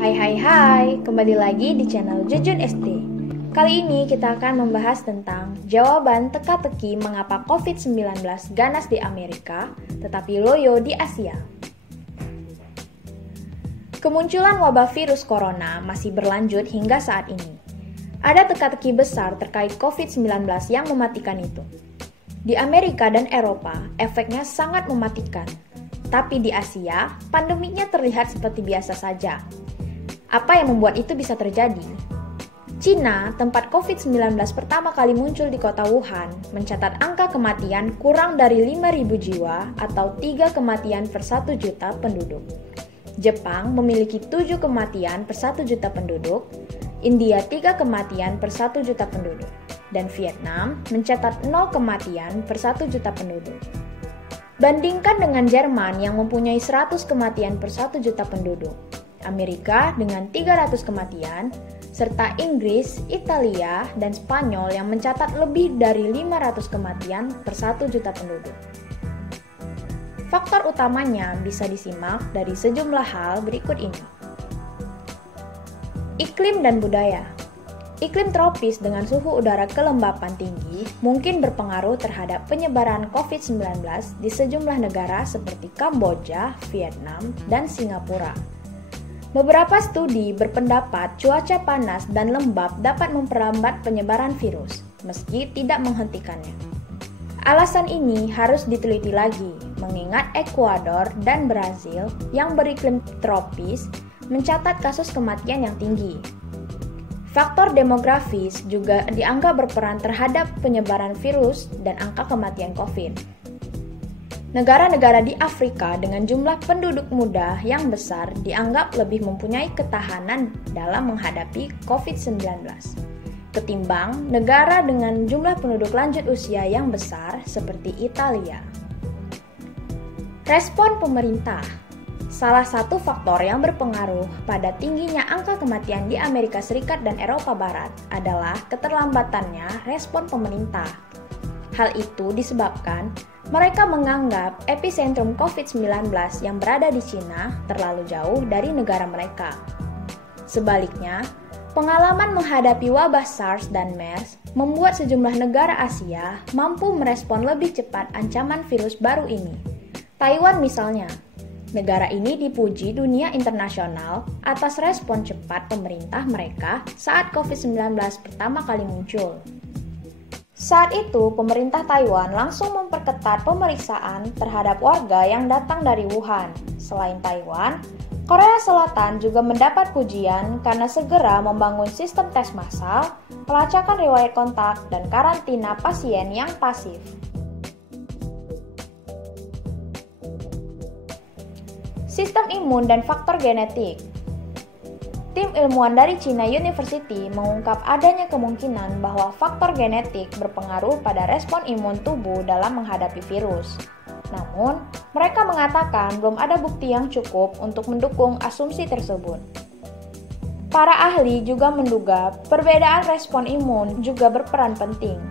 Hai, kembali lagi di channel Jejun SD. Kali ini kita akan membahas tentang jawaban teka-teki mengapa COVID-19 ganas di Amerika, tetapi loyo di Asia. Kemunculan wabah virus corona masih berlanjut hingga saat ini. Ada teka-teki besar terkait COVID-19 yang mematikan itu. Di Amerika dan Eropa, efeknya sangat mematikan. Tapi di Asia, pandemiknya terlihat seperti biasa saja. Apa yang membuat itu bisa terjadi? Cina, tempat COVID-19 pertama kali muncul di kota Wuhan, mencatat angka kematian kurang dari 5.000 jiwa atau 3 kematian per 1 juta penduduk. Jepang memiliki 7 kematian per 1 juta penduduk, India 3 kematian per 1 juta penduduk, dan Vietnam mencatat 0 kematian per 1 juta penduduk. Bandingkan dengan Jerman yang mempunyai 100 kematian per 1 juta penduduk, Amerika dengan 300 kematian, serta Inggris, Italia, dan Spanyol yang mencatat lebih dari 500 kematian per 1 juta penduduk. Faktor utamanya bisa disimak dari sejumlah hal berikut ini. Iklim dan budaya. Iklim tropis dengan suhu udara kelembapan tinggi mungkin berpengaruh terhadap penyebaran COVID-19 di sejumlah negara seperti Kamboja, Vietnam, dan Singapura. Beberapa studi berpendapat cuaca panas dan lembab dapat memperlambat penyebaran virus, meski tidak menghentikannya. Alasan ini harus diteliti lagi, mengingat Ekuador dan Brazil yang beriklim tropis mencatat kasus kematian yang tinggi. Faktor demografis juga dianggap berperan terhadap penyebaran virus dan angka kematian COVID. Negara-negara di Afrika dengan jumlah penduduk muda yang besar dianggap lebih mempunyai ketahanan dalam menghadapi COVID-19 ketimbang negara dengan jumlah penduduk lanjut usia yang besar seperti Italia. Respon pemerintah. Salah satu faktor yang berpengaruh pada tingginya angka kematian di Amerika Serikat dan Eropa Barat adalah keterlambatannya respon pemerintah. Hal itu disebabkan mereka menganggap epicentrum COVID-19 yang berada di Cina terlalu jauh dari negara mereka. Sebaliknya, pengalaman menghadapi wabah SARS dan MERS membuat sejumlah negara Asia mampu merespon lebih cepat ancaman virus baru ini. Taiwan misalnya, negara ini dipuji dunia internasional atas respon cepat pemerintah mereka saat COVID-19 pertama kali muncul. Saat itu, pemerintah Taiwan langsung memperketat pemeriksaan terhadap warga yang datang dari Wuhan. Selain Taiwan, Korea Selatan juga mendapat pujian karena segera membangun sistem tes massal, pelacakan riwayat kontak, dan karantina pasien yang pasif. Sistem imun dan faktor genetik. Tim ilmuwan dari China University mengungkap adanya kemungkinan bahwa faktor genetik berpengaruh pada respon imun tubuh dalam menghadapi virus. Namun, mereka mengatakan belum ada bukti yang cukup untuk mendukung asumsi tersebut. Para ahli juga menduga perbedaan respon imun juga berperan penting.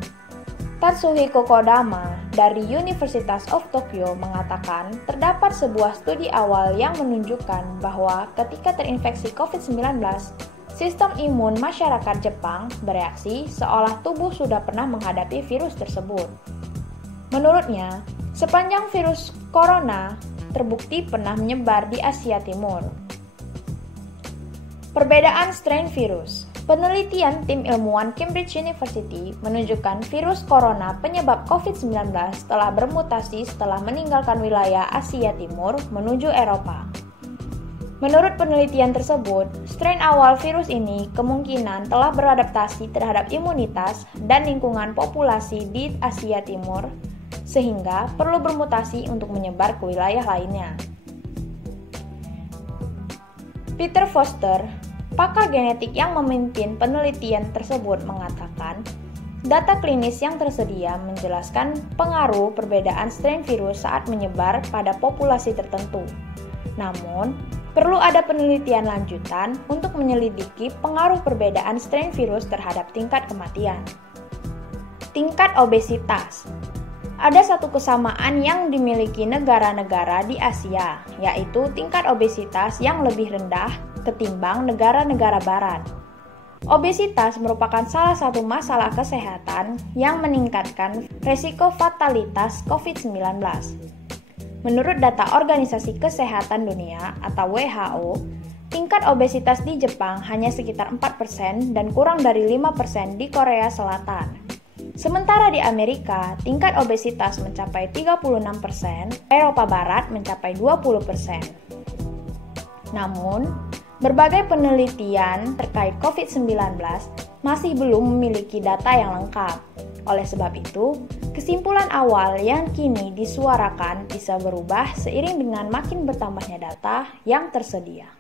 Tatsuhiko Kodama dari University of Tokyo mengatakan terdapat sebuah studi awal yang menunjukkan bahwa ketika terinfeksi COVID-19, sistem imun masyarakat Jepang bereaksi seolah tubuh sudah pernah menghadapi virus tersebut. Menurutnya, sepanjang virus corona terbukti pernah menyebar di Asia Timur. Perbedaan strain virus. Penelitian tim ilmuwan Cambridge University menunjukkan virus corona penyebab COVID-19 telah bermutasi setelah meninggalkan wilayah Asia Timur menuju Eropa. Menurut penelitian tersebut, strain awal virus ini kemungkinan telah beradaptasi terhadap imunitas dan lingkungan populasi di Asia Timur, sehingga perlu bermutasi untuk menyebar ke wilayah lainnya. Peter Foster, pakar genetik yang memimpin penelitian tersebut mengatakan, data klinis yang tersedia menjelaskan pengaruh perbedaan strain virus saat menyebar pada populasi tertentu. Namun, perlu ada penelitian lanjutan untuk menyelidiki pengaruh perbedaan strain virus terhadap tingkat kematian. Tingkat obesitas. Ada satu kesamaan yang dimiliki negara-negara di Asia, yaitu tingkat obesitas yang lebih rendah ketimbang negara-negara barat. Obesitas merupakan salah satu masalah kesehatan yang meningkatkan risiko fatalitas COVID-19. Menurut data Organisasi Kesehatan Dunia atau WHO, tingkat obesitas di Jepang hanya sekitar 4% dan kurang dari 5% di Korea Selatan. Sementara di Amerika, tingkat obesitas mencapai 36%, Eropa Barat mencapai 20%. Namun, berbagai penelitian terkait COVID-19 masih belum memiliki data yang lengkap. Oleh sebab itu, kesimpulan awal yang kini disuarakan bisa berubah seiring dengan makin bertambahnya data yang tersedia.